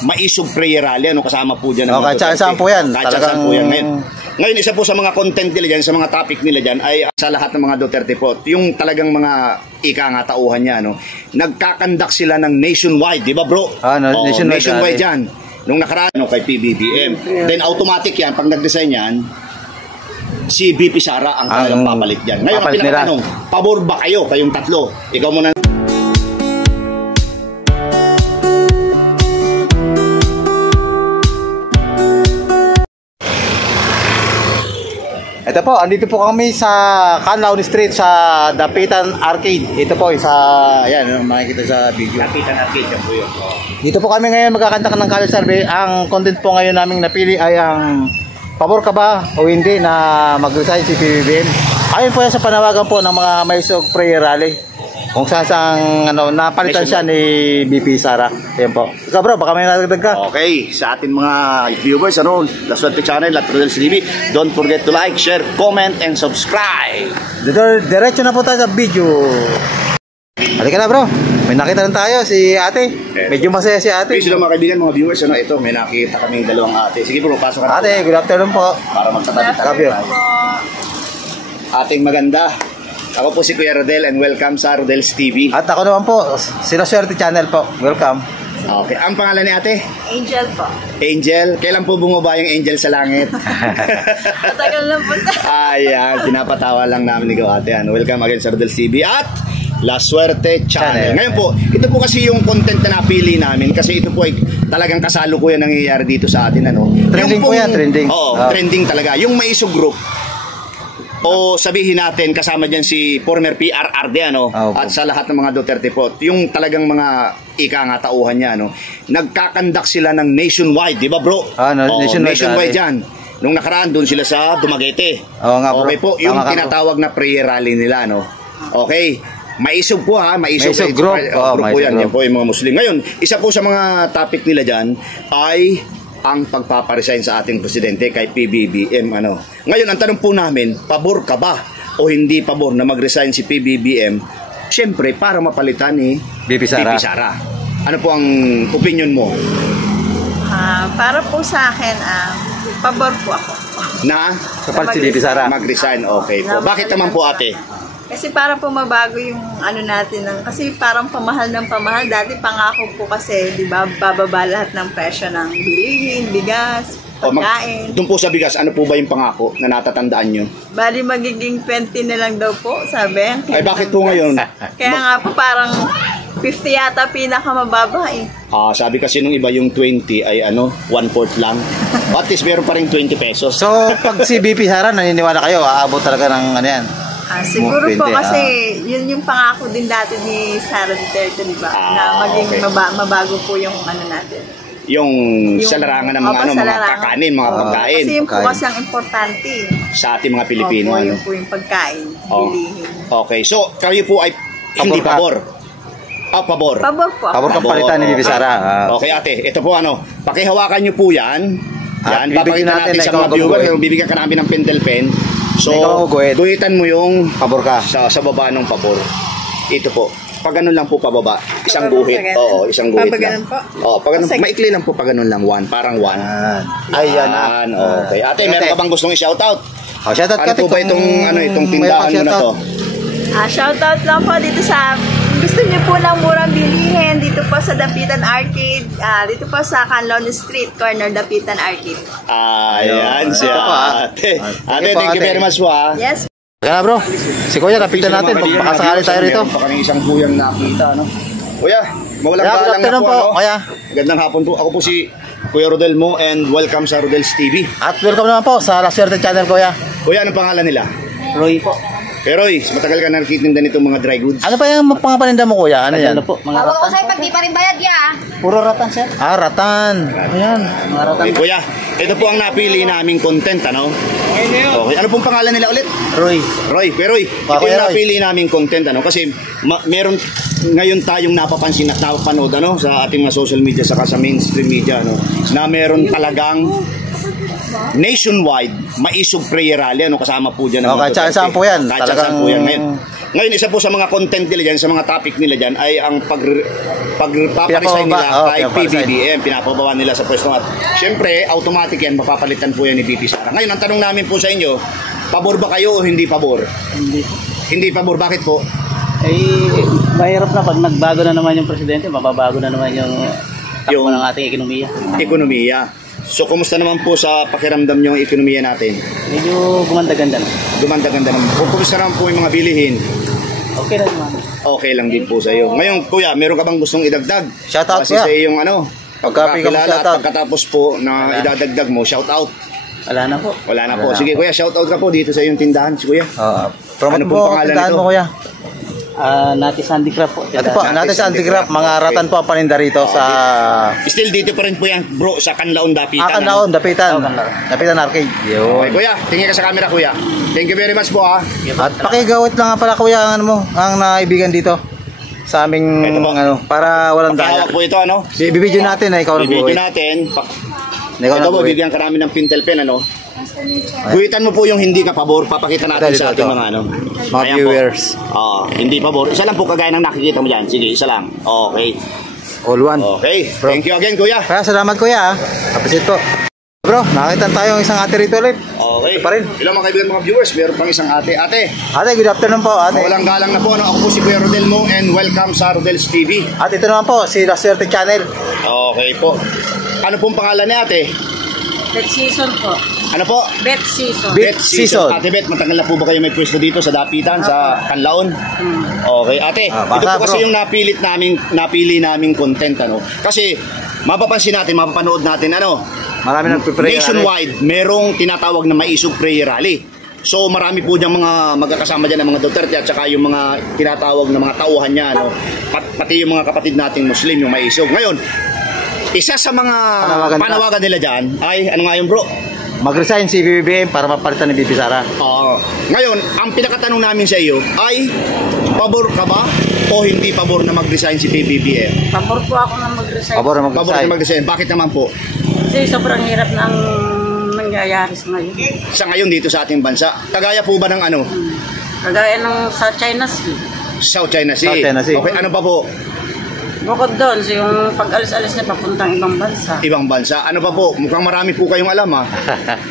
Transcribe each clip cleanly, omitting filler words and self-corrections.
maisog prayer rally, ano, kasama po dyan. Kahit saan po yan. Kahit saan po yan ngayon, isa po sa mga content nila dyan, sa mga topic nila dyan, ay sa lahat ng mga Duterte po, yung talagang mga ika-nga-tauhan niya, no? Nagkakandak sila ng nationwide, di ba bro? Nationwide yan. Nung nakaraan, no, kay PBBM. Then automatic yan, pag nag-design yan, si BP Sara ang kanilang papalit dyan. Ngayon, ang pinakatanong, pabor ba kayo, kayong tatlo? Ikaw muna. Ito po, andito po kami sa Canlaon Street sa Dapitan Arcade. Ito po, ayan, makikita sa video. Dapitan Arcade, yan po yun. Dito po kami ngayon magkakanta ng college survey. Ang content po ngayon naming napili ay ang pabor ka ba o hindi na mag-resign si PBBM. Ayon po yan sa panawagan po ng mga Maisog Prayer Rally. Kung saan napalitan siya ni BP Sara. Ayan po. Ikaw bro, baka may nadagdag ka. Okay, sa ating mga viewers, La Suerte Channel at Rodel's TV, don't forget to like, share, comment, and subscribe. Diretso na po tayo sa video. Halika na bro, may nakita lang tayo si ate. Medyo masaya si ate. Sila mga kaibigan, mga viewers, ito, may nakita kaming dalawang ate. Sige bro, pasok ka na. Ate, good afternoon po. Para magtatabi. Ating maganda. Ako po si Kuya Rodel and welcome sa Rodel's TV. At ako naman po, si La Suerte Channel po. Welcome. Okay, ang pangalan ni ate? Angel po. Angel, kailan po bumaba yung angel sa langit? Matagal lang po sa... Ayan, pinapatawa lang namin ikaw ate. Welcome again sa Rodel's TV at La Suerte Channel. Ngayon po, ito po kasi yung content na napili namin kasi ito po ay talagang kasalukuyan nangyayari dito sa atin. Trending po yan, trending. Oo, trending talaga. Yung Maisog Group, o sabihin natin kasama dyan si former PRRD at sa lahat ng mga Duterte po, yung talagang mga ika-nga-tauhan niya, nagkakandak sila ng nationwide, di ba bro? Nationwide yan. Nung nakaraan doon sila sa Dumaguete. Okay po, yung tinatawag na prayer rally nila, okay. Maisog po Maisog Group. Group po yan po yung mga Muslim. Ngayon, isa po sa mga topic nila dyan ay ang pagpaparesign sa ating presidente kay PBBM. Ngayon, ang tanong po namin, pabor ka ba o hindi pabor na mag-resign si PBBM? Siyempre, para mapalitan ni BP Sara. Ano po ang opinion mo? Para po sa akin, pabor po ako. Na? Kapag si BP Sara. Mag-resign, okay po. Bakit naman po ate? Kasi para po mabago yung natin. Kasi parang pamahal ng pamahal. Dati pangako po kasi, di ba, bababa lahat ng presyo ng bilihin, bigas, pagkain. Doon po sa bigas, ano po ba yung pangako na natatandaan nyo? Bali magiging 20 na lang daw po, sabi. Ay bakit po ngayon? Kaya nga po parang 50 yata pinakamababa eh. Sabi kasi nung iba yung 20 ay 1/4 lang. At least meron pa rin 20 pesos. So pag si BP Sara, naniniwala kayo, aabot talaga ng yan? Siguro po kasi yun yung pangako din dati ni Sara Duterte, di ba? Na maging mabago po yung natin. Yung sa larangan ng mga mga kakanin, mga pagkain. Kasi yung po kasi ang importante sa ating mga Pilipino. Yung po yung pagkain, bilihin. Okay, so kayo po ay hindi pabor. Pabor. Pabor po. Pabor kang palitan ni BP Sara. Okay ate, ito po pakihawakan nyo po yan. Yan, papakita natin sa mga viewer. Bibigyan ka namin ng pendel pen. So, guhitan mo yung pabor ka sa baba ng pabor. Ito po. Pag ganun lang po pababa. Isang guhit. Oo, isang guhit lang. Pag ganun, maikli lang po pag ganun lang. Parang 1. Ayan. Okay. Ate, meron ka bang gustong i-shoutout? Shoutout ano po ba itong tindahan mo na to? Shoutout lang po dito sa gusto niyo po ng murang bilihin dito po sa Dapitan Arcade, dito po sa Canlaon Street, corner Dapitan Arcade. Ayan siya. Ate, thank you very much po Yes. Kaya bro, si Kuya, napitan natin. Makasakali tayo rito. Baka ng isang kuyang nakita, Kuya, mawalang galang na po, Kuya. Gandang hapon po. Ako po si Kuya Rodel mo and welcome sa Rodel's TV. At welcome naman po sa La Suerte Channel, Kuya. Kuya, anong pangalan nila? Roy po. Pero Roy, matagal ka na nagtitinda nitong mga dry goods. Ano pa yung pangapaninda mo, Kuya? Ano yan? Po, mga ratan. Ako sa'yo pag di pa rin bayad Puro ratan, sir. Ratan. Ayan, mga ratan. Okay, Kuya, ito po ang napili naming content, Okay, ano pong pangalan nila ulit? Roy. Pero Roy, ito yung napili naming content, kasi meron ngayon tayong napapansin at napapanood, sa ating mga social media, saka sa mainstream media, na meron talagang nationwide Maisog prayer rally, kasama po dyan. Kahit saan po yan. Kahit saan po yan. Ngayon, isa po sa mga content nila dyan, sa mga topic nila dyan, ay ang pagpaparesign nila kay pinaparesign. PBBM, pinapababa nila sa pwesto. At syempre, automatic yan, mapapalitan po yan ni VP Sara. Ngayon, ang tanong namin po sa inyo, pabor ba kayo o hindi pabor? Hindi. Hindi pabor, bakit po? Mahirap na pag nagbago na naman yung presidente, mababago na naman yung takbo ng ating ekonomiya. Ekonomiya. So, kumusta naman po sa pakiramdam nyo ang ekonomiya natin? Medyo gumanda-ganda na. Gumanda-ganda naman. Kumusta naman po yung mga bilihin? Okay na naman. Okay lang din po sa iyo. Ngayon, kuya, meron ka bang gustong idagdag? Shoutout, Kasi kuya. sa iyong ano, Pagkapi ka mo, pagkakilala at shoutout. pagkatapos po na idadagdag mo, shoutout. Wala na po. Wala na po. Wala na Sige, po. kuya, shoutout ka po dito sa iyong tindahan, si kuya. Promote Ano pong mo, pangalan tindahan nito? mo kuya. Natis Handicraft po. Ito po, natin sa Antigraph, mga ratan po ang paninda rito sa Still dito pa rin po yan, bro, sa Kanlaon Dapitan. Akanlaon, Dapitan. Dapitan Arcade. Okay, Yun. kuya, tingin ka sa camera, kuya. Thank you very much po, ha. At pakigawit lang nga pala kuya ang ano mo, ang naibigan dito sa aming Ito po. ano, para walang daya. Pakihawak po ito, ano. Bibidyo natin na ikaw Bibigyan nag-uwi. natin. Ikaw Ito po, nag-uwi. bibigyan ka namin ng pintel pen, ano. Guhitan mo po yung hindi ka pabor, papakita natin Ito, sa ito, ating ito. mga ano. Mga Ayan po. viewers. Hindi pabor. Isa lang po kagaya ng nakikita mo dyan. Sige, isa lang. Okay. All one. Okay. Bro. Thank you again, kuya. Kaya salamat kuya. Appreciate po. Bro, nakita tayong isang ate rito ulit. Okay. Ito pa rin. Ilang mga kaibigan mga viewers, meron pang isang ate. Ate, Ate, good afternoon po ate. mawalang galang na po. Ano? Ako po si Kuya Rodel Mo and welcome sa Rodel's TV. At ito naman po, si La Suerte Channel. Okay po. Ano pong pangalan ni ate? Bet season po. Ano po? Bet season. Bet season. Ate Bet, matagal na po ba kayo may pwesto dito sa Dapitan, sa Kanlaon? Okay, ate. Ah, ito basa, po kasi bro. yung napili naming content, ano? Kasi mapapansin natin, mapapanood natin, ano? Marami nang prepare. Nationwide, merong tinatawag na maisog prayer rally. So marami po diyang mga magkakasama dyan ng mga Duterte at saka yung mga tinatawag na mga tauhan niya, ano? Pati yung mga kapatid nating Muslim, yung maisog. Ngayon, isa sa mga panawagan nila dyan ay, ano nga yun, bro? Mag-resign si BBM para mapalitan ni VP Sara. Ngayon, ang pinakatanong namin sa iyo ay, pabor ka ba o hindi pabor na mag-resign si PBBM? Pabor po ako na mag-resign. Pabor na Pabor mag-resign. na mag-resign. Bakit naman po? Kasi sobrang hirap ng nangyayari sa ngayon. Sa ngayon dito sa ating bansa, kagaya po ba ng ano? Kagaya ng sa China Sea. South China Sea. South China Sea. Okay, ano pa po? Bukod doon, so yung pag-alis-alis niya papuntang ibang bansa. Ibang bansa. Ano pa po? Mukhang marami po kayong alam, ha?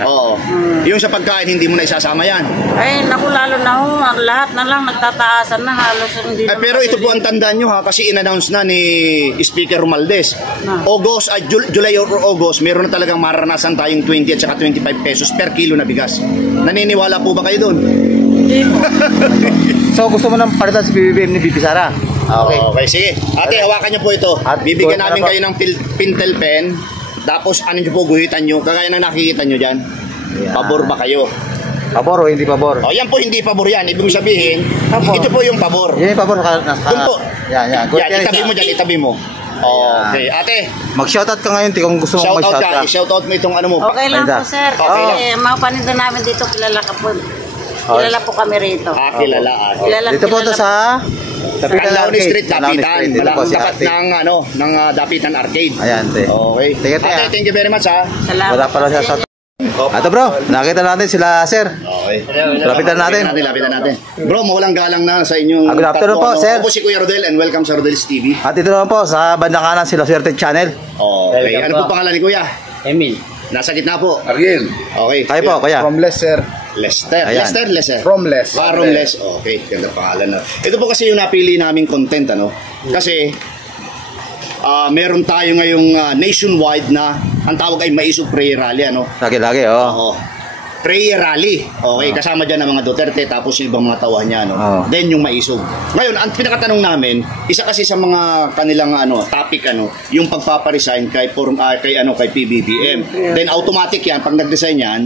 Oo. Yung sa pagkain, hindi mo na isasama yan. Ay, naku, lalo na ho, lahat na lang nagtataasan na halos hindi Eh, naman pero ito po ang tandaan nyo, ha? Kasi in-announce na ni Speaker Romualdez. August, July or August, meron na talagang maranasan tayong 20 at saka 25 pesos per kilo na bigas. Naniniwala po ba kayo doon? Hindi po. So gusto mo nang palitan si BBM ni VP Sara? Okay. Okay, sige. Ate, hawakan niyo po ito. At Bibigyan go, namin ano pa? kayo ng pintel pen. Tapos ano niyo po, guhitan niyo. Kagaya na nakikita niyo dyan. Yeah. Pabor ba kayo? Pabor o hindi pabor? O, yan po hindi pabor yan. Ibig sabihin, Pabor. ito po yung pabor. Yan yung pabor. Doon po. Yan. Yan, itabi mo dyan, itabi mo. Okay, ate, Mag-shoutout ka ngayon, kung gusto mong shoutout mag-shoutout ka. I-shoutout mo itong ano mo. Okay lang Ganda. po, sir. Okay Kasi mga paninda namin dito, kilala ka po. Kilala po kami rito. Kilala ate. Dito po ito sa Dapitan Kanlaon Arcade. Street, Dapitan. Dito po si Tapat ate. ng, ng Dapitan Arcade. Ayan, te. Okay. Tingnan, te, Ate, ah. thank you very much, ha. Salamat. Wala pala siya sa... Ito bro, nakita natin sila sir. Okay. Lapitan natin. Lapitan natin. Bro, mawalang galang na sa inyong Good afternoon po, sir. Ako po si Kuya Rodel and welcome sa Rodel's TV. At ito naman po, sa bandang kanan si La Suerte Channel. Okay. Ano po pangalan ni Kuya? Emil. Nasa gitna po. Ariel. Okay. Kayo po, kuya. From Lester. Lester. Ayan. Lester. From Les. Romless. Okay, ganda pangalan na. Ito po kasi yung napili naming content, ano? Kasi meron tayo ngayong nationwide na ang tawag ay Maisog Prayer Rally, ano? Lagi, oh. Oo. Prayer Rally. Okay, kasama dyan ang mga Duterte tapos yung ibang mga tauhan niya, no? Oo. Then yung Maisog. Ngayon, ang pinakatanong namin, isa kasi sa mga kanilang topic yung pagpaparesign kay PBBM. Then automatic yan pag nag-resign yan,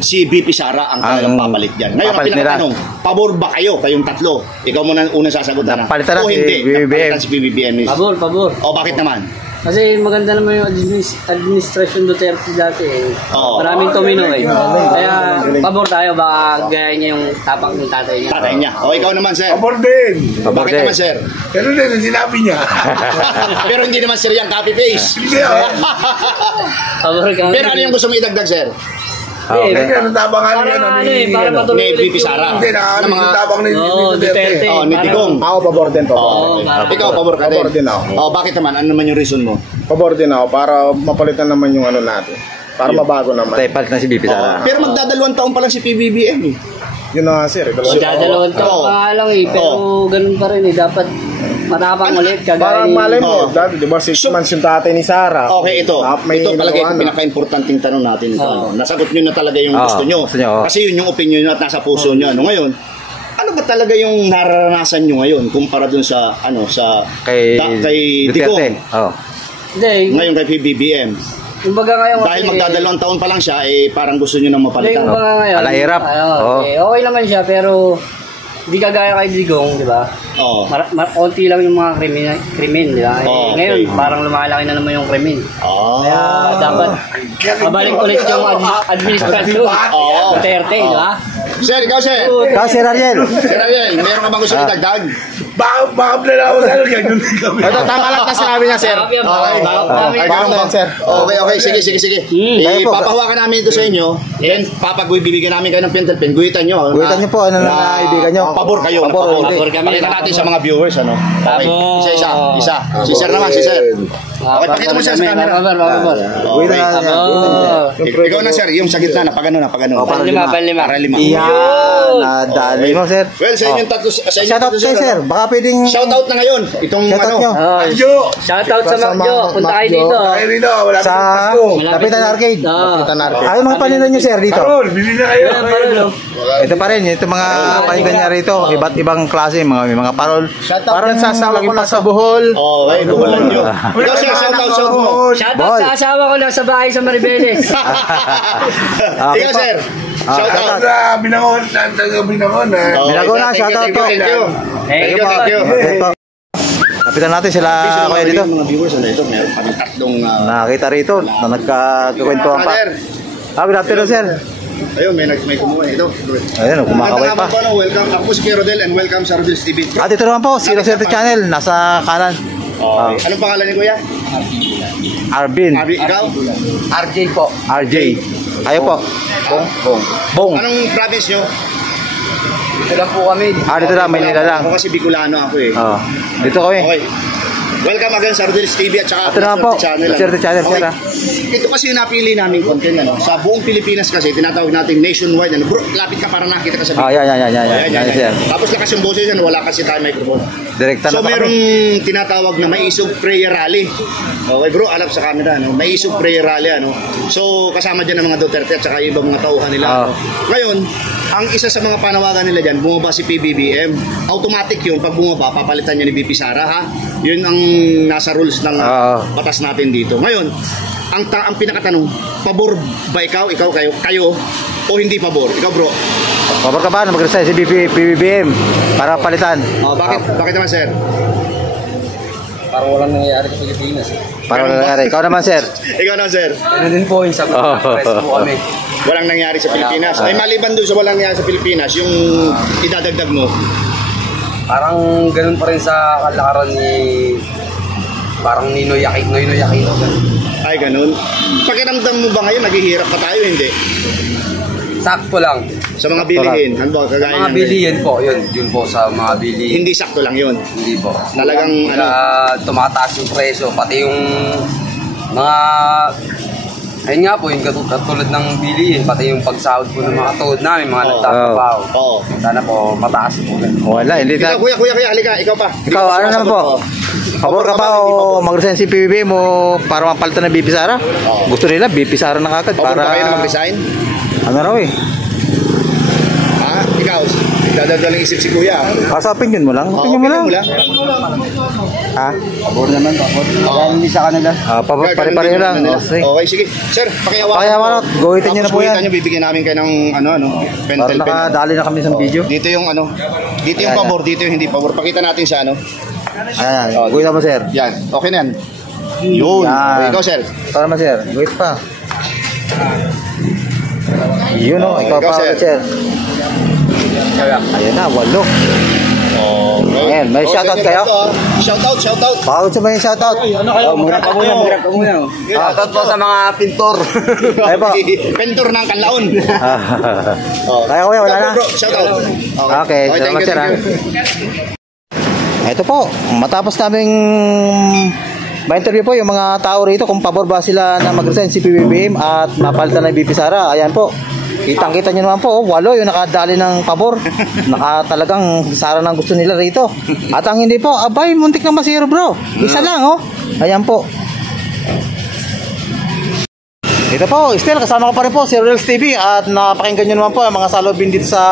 si VP Sara ang kanilang papalit diyan. Ngayon ang papalit nila. pinakatanong, pabor ba kayo kayong tatlo? Ikaw muna unang sasagutan. Napalitan na O si hindi, BBM. napalitan si PBBM. Pabor. O bakit naman? Kasi maganda naman yung administration Duterte dati eh. Oo. Maraming tumino eh. Kaya pabor tayo, baka gaya niya yung tapang ng tatay niya. Tatay niya. O ikaw naman, sir. Abor din. Pabor Bakit din. naman, sir? Pero din ang sinabi niya. Pero hindi naman sir yung copy paste. Hindi ah. Pabor kami. Pero ano yung gusto mo idagdag, sir? Okay. Kasi natabangan niya Para matuloy Ni VP Sara. Hindi, natabang ni Duterte. Oh, ni Digong. Ako, pabor din to. Ikaw, pabor ka din. Pabor din ako. Bakit naman? Ano naman yung reason mo? Pabor din ako para mapalitan naman yung ano natin. Para mabago naman. Palit na si BP Sara. Pero magdadalawang taon pa lang si PBBM eh. Yun na nga sir. Magdadalawang taon pa lang eh, pero ganun pa rin eh. Dapat matapang ulit. Parang malay mo, dati di ba 6 months yung tatay ni Sara. Okay, ito. Ito talaga yung pinaka-importanting tanong natin. Nasagot nyo na talaga yung gusto nyo. Kasi yun yung opinion nyo at nasa puso nyo. Ngayon, ano ba talaga yung nararanasan nyo ngayon kumpara dun sa kay Digong? Ngayon kay PBBM. Kumbaga ngayon dahil magdadalawang taon pa lang siya, parang gusto nyo nang mapalitan. Kumbaga ngayon. Alahirap. Okay naman siya, pero hindi kagaya kay Digong, di ba? Oo. Konti lang yung mga krimen, di ba? Ngayon, parang lumalaki na naman yung krimen. Kaya dapat mabalik ulit yung administrasyon. Duterte, di ba? Sir, ikaw sir. Sir Ariel. Sir Ariel, meron ka bang gusto idagdag? Baka plala ako sa'yo, ganyan kami. Ito, tama lang na sinabi niya, sir. Sir. Okay, sige. Papahawakan namin ito sa inyo. Then, bibigyan namin kayo ng pentel pen. Guhitan nyo. Guhitan nyo po, ano na naibigan nyo. Pabor kayo. Pabor kami. Pakita natin sa mga viewers, ano? Okay, isa. Si sir naman, si sir. Okay, pakita mo siya sa camera. Guhitan na niya. Ikaw na sir, yung sa gitna, napagano. Para lima. Iyan, nadali mo, sir. Well, sa inyong tatlo, Shoutout kay sir. Baka pwedeng... Shoutout na ngayon. Itong Shoutout nyo. Shoutout sa Macjo. Punta kayo dito. Kayo dito, wala Sa Lapitan Arcade. Ay, mga panindan nyo, sir, dito. Parol, bili na kayo. Ito pa rin, ito mga panindan niya rito. Iba't ibang klase, may mga parol. Parang sa asawa ko lang sa Bohol. Okay, buhalan nyo. Ikaw sir, shoutout mo. Shoutout sa asawa ko lang sa bahay sa Maribeles. Ikaw sir, shoutout. Sa Binangon, Binangon. Binago na, shoutout po. Thank you. Lapitan natin sila kaya dito. Mga viewers, ito, meron kami tatlong... Nakakita rito na nagkakwentuhan pa. Good afternoon, sir. Ayun, may kumuha ito. Ayun, kumakaway pa. Welcome. Ako si Rodel and welcome sa Rodel's TV. At ito naman po, Zero Certe Channel, nasa kanan. Anong pangalan ni Kuya? Arvin. Ikaw? RJ po. RJ. Ayo po. Bong. Anong province nyo? Dito lang po kami. Dito lang, Maynila lang. Ako kasi Bicolano ako eh. Dito kami. Okay. Welcome again sa Rodel's TV at saka ito naman po, Certe Channel, sir. Ito kasi yung napili namin content, ano. Sa buong Pilipinas kasi, tinatawag natin nationwide, ano. Bro, lapit ka para nakita ka sa video. Yan, sir. Tapos lakas yung boses yan, wala kasi tayo microphone. Direkta na So pa merong kami. tinatawag na Maisog Prayer Rally. Okay bro, alap sa camera, no? Maisog Prayer Rally, ano. So kasama dyan ang mga Duterte at saka ibang mga tauhan nila. Ngayon, ang isa sa mga panawagan nila dyan, bumaba si PBBM. Automatic yun, pag bumaba, papalitan niya ni VP Sara, ha? Yun ang nasa rules ng batas natin dito. Ngayon, ang pinakatanong, pabor ba kayo o hindi pabor? Ikaw bro. Pabor ka ba na mag-resign si PBBM para palitan? Bakit naman sir? Parang walang nangyayari sa Pilipinas. Parang nangyari. Ikaw naman, sir. Ikaw na sir. Ano din po yung sa press po kami. Walang nangyari sa Pilipinas. Ay maliban doon sa walang nangyari sa Pilipinas, yung idadagdag mo. Parang ganun pa rin sa kalakaran ni parang Ninoy Aquino. Ay ganun. Pakiramdam mo ba ngayon naghihirap pa tayo hindi? Sakto lang. Sa mga bilihin, ano ba kagaya Mga bilihin po, yun po sa mga bilihin. Hindi sakto lang yun. Hindi po. Talagang tumataas yung presyo, pati yung mga ayun nga po, yung katulad ng bilihin, pati yung pagsahod po ng mga katulad namin, mga nagtatrabaho. Sana po mataas po. Wala, hindi ikaw, kuya, halika, ikaw pa. Ikaw, ano naman po? Pabor ka ba o mag-resign si PBBM mo para mapalitan ng BP Sara? Gusto nila, BP Sara na kagad. Pabor ka kayo na mag-resign? Ano raw eh? Ikaw, dadadaling isip si kuya. Sa opinion mo lang? Opinion mo lang? Ha? Pabor naman, pabor. Hindi sa kanila. Pare-pareho lang. Okay, sige. Sir, pakihawakan. Guhitin nyo na po yan. Bibigyan namin kayo ng pentel pen. Nakadali na kami sa video. Dito yung dito yung pabor, dito yung hindi pabor. Pakita natin sa Ayan, guhit mo, sir. Yan, okay na yan. Yun. Okay, ikaw, sir. Ikaw naman, sir. Guhit pa. Yun o, ikaw pa, sir. Ayan na, 8. Ayan, may shoutout kayo? Shoutout. Bakit sa may shoutout? Mura ka muna. Shoutout po sa mga pintor. Ay po. Pintor ng Kanlaon. Kaya kuya, wala na. Bro, shoutout. Okay, salamat sir. Ito po, matapos naming ma-interview po yung mga tao rito kung pabor ba sila na mag-resign si PBBM at mapalitan na BP Sara. Ayan po. Kitang-kita nyo naman po, 8 yung nakadali ng pabor. Talagang Sara nang gusto nila rito. At ang hindi po, abay, muntik na masiro bro. Isa lang oh. Ayan po. Ito po, still kasama ko pa rin po si Reels TV at napakinggan nyo naman po ang mga salubin dito sa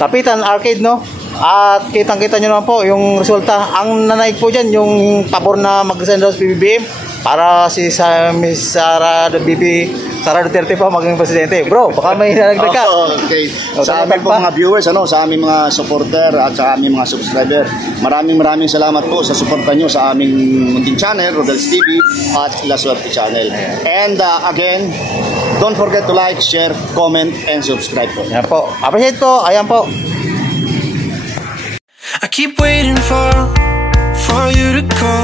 Kapitan Arcade, no? At kitang-kita nyo naman po yung resulta. Ang nanaig po dyan, yung pabor na mag-resign daw sa PBBM para si Miss Sara Duterte po maging presidente. Bro, baka may nalagdag ka. Okay. Sa aming po mga viewers, sa aming mga supporter at sa aming mga subscriber, maraming salamat po sa suporta nyo sa aming munting channel, Rodel's TV at La Suerte Channel. And again, don't forget to like, share, comment, and subscribe po. Ayan po. Appreciate po. Ayan po. I keep waiting for you to call.